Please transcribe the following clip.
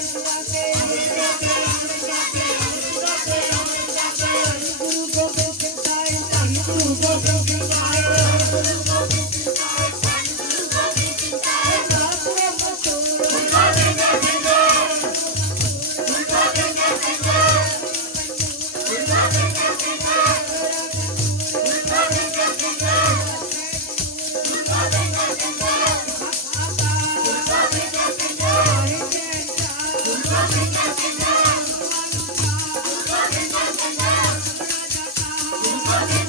Thank you. Money.